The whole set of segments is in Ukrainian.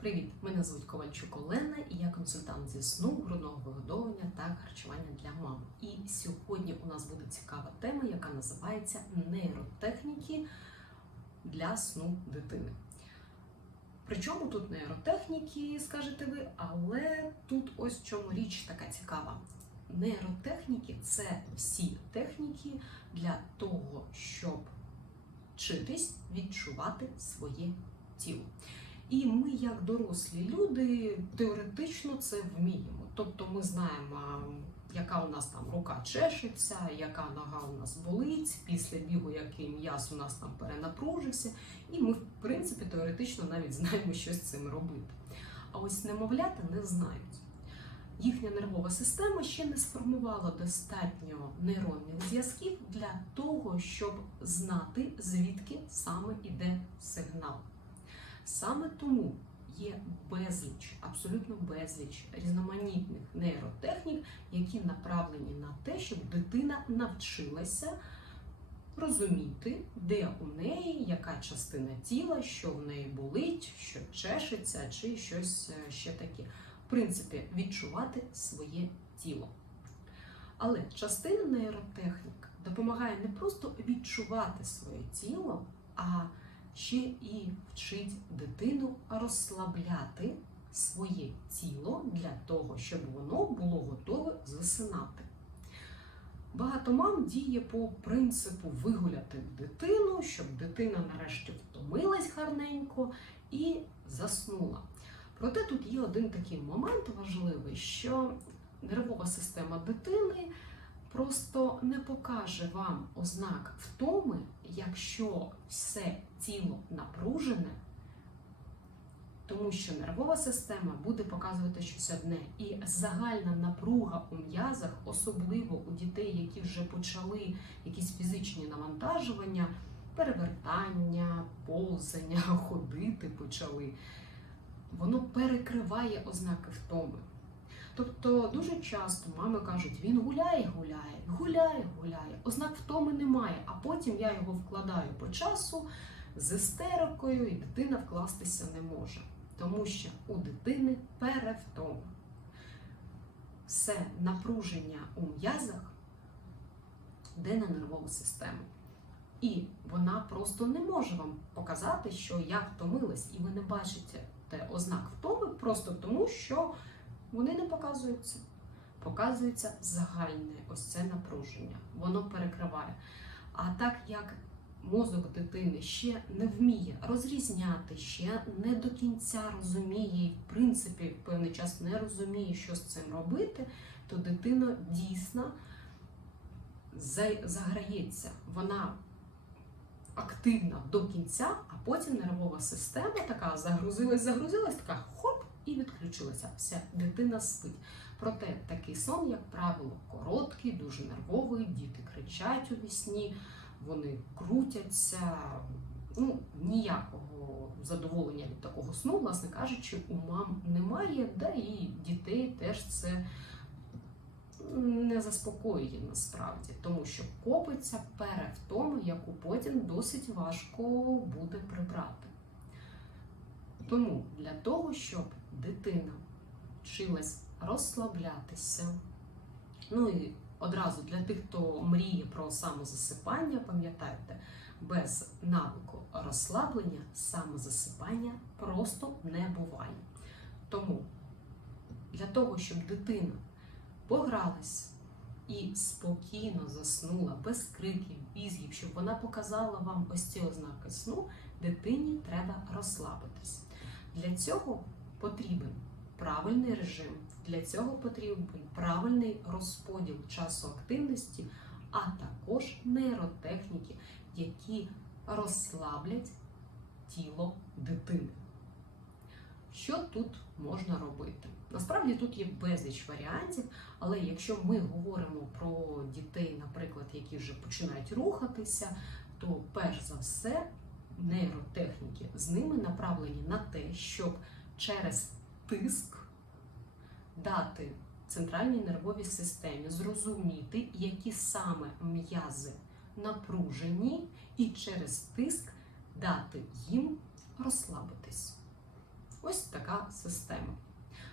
Привіт! Мене звуть Ковальчук Олена і я консультант зі сну, грудного вигодовування та харчування для мам. І сьогодні у нас буде цікава тема, яка називається нейротехніки для сну дитини. Причому тут нейротехніки, скажете ви, але тут ось в чому річ така цікава. Нейротехніки це всі техніки для того, щоб вчитись відчувати своє тіло. І ми, як дорослі люди, теоретично це вміємо. Тобто ми знаємо, яка у нас там рука чешеться, яка нога у нас болить, після бігу який м'яз у нас там перенапружився, і ми, в принципі, теоретично навіть знаємо, що з цим робити. А ось немовлята не знають. Їхня нервова система ще не сформувала достатньо нейронних зв'язків для того, щоб знати, звідки саме іде сигнал. Саме тому є безліч, абсолютно безліч різноманітних нейротехнік, які направлені на те, щоб дитина навчилася розуміти, де у неї яка частина тіла, що в неї болить, що чешеться, чи щось е, ще таке. В принципі, відчувати своє тіло. Але частина нейротехнік допомагає не просто відчувати своє тіло, а ще і вчить дитину розслабляти своє тіло для того, щоб воно було готове засинати. Багато мам діє по принципу вигуляти дитину, щоб дитина нарешті втомилась гарненько і заснула. Проте тут є один такий момент важливий, що нервова система дитини просто не покаже вам ознак втоми, якщо все тіло напружене, тому що нервова система буде показувати щось одне. І загальна напруга у м'язах, особливо у дітей, які вже почали якісь фізичні навантажування, перевертання, повзання, ходити почали, воно перекриває ознаки втоми. Тобто дуже часто мами кажуть, він гуляє, гуляє, гуляє, гуляє, ознак втоми немає, а потім я його вкладаю по часу з істерикою, і дитина вкластися не може. Тому що у дитини перевтома. Все напруження у м'язах йде на нервову систему. І вона просто не може вам показати, що я втомилась, і ви не бачите те ознак втоми просто тому, що вони не показуються. Показується загальне ось це напруження. Воно перекриває. А так як мозок дитини ще не вміє розрізняти, ще не до кінця розуміє, і в принципі в певний час не розуміє, що з цим робити, то дитина дійсно заграється. Вона активна до кінця, а потім нервова система така загрузилась, загрузилась, така хоп, і відключилася. Вся дитина спить. Проте такий сон, як правило, короткий, дуже нервовий, діти кричать у вісні, вони крутяться. Ну, ніякого задоволення від такого сну, власне кажучи, у мам немає, да і дітей теж це не заспокоює насправді, тому що копиться перевтома, яку потім досить важко буде прибрати. Тому для того, щоб дитина вчилась розслаблятися, ну і одразу для тих, хто мріє про самозасипання, пам'ятайте, без навику розслаблення самозасипання просто не буває. Тому для того, щоб дитина погралась і спокійно заснула, без криків, візгів, щоб вона показала вам ось ці ознаки сну, дитині треба розслабитись. Для цього потрібен правильний режим, для цього потрібен правильний розподіл часу активності, а також нейротехніки, які розслаблять тіло дитини. Що тут можна робити? Насправді тут є безліч варіантів, але якщо ми говоримо про дітей, наприклад, які вже починають рухатися, то перш за все нейротехніки з ними направлені на те, щоб через тиск дати центральній нервовій системі зрозуміти, які саме м'язи напружені, і через тиск дати їм розслабитись. Ось така система.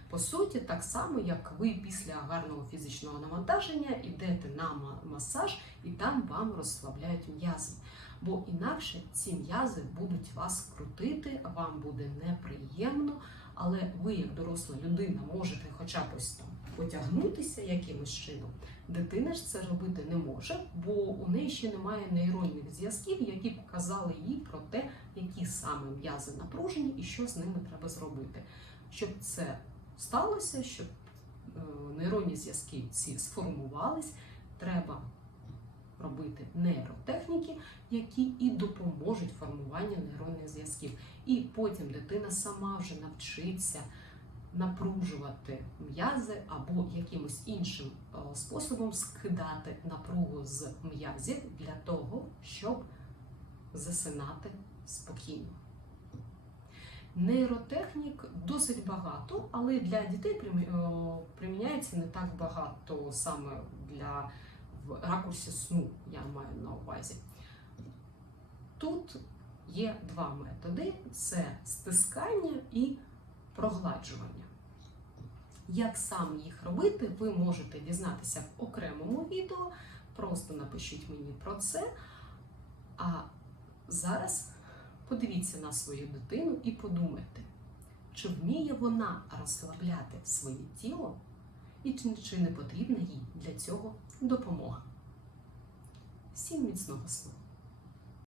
По суті, так само, як ви після гарного фізичного навантаження йдете на масаж і там вам розслабляють м'язи. Бо інакше ці м'язи будуть вас крутити, вам буде неприємно, але ви, як доросла людина, можете хоча б ось там потягнутися якимось чином. Дитина ж це робити не може, бо у неї ще немає нейронних зв'язків, які б казали їй про те, які саме м'язи напружені і що з ними треба зробити. Щоб це сталося, щоб е, нейронні зв'язки ці сформувались, треба робити нейротехніки, які і допоможуть формуванню нейронних зв'язків. І потім дитина сама вже навчиться напружувати м'язи або якимось іншим е, способом скидати напругу з м'язів для того, щоб засинати спокійно. Нейротехнік досить багато, але для дітей е, приміняється не так багато саме для в ракурсі сну, я маю на увазі. Тут є два методи: це стискання і прогладжування. Як саме їх робити, ви можете дізнатися в окремому відео. Просто напишіть мені про це. А зараз подивіться на свою дитину і подумайте, чи вміє вона розслабляти своє тіло, і чи, не потрібна їй для цього допомога. Всім міцного сну!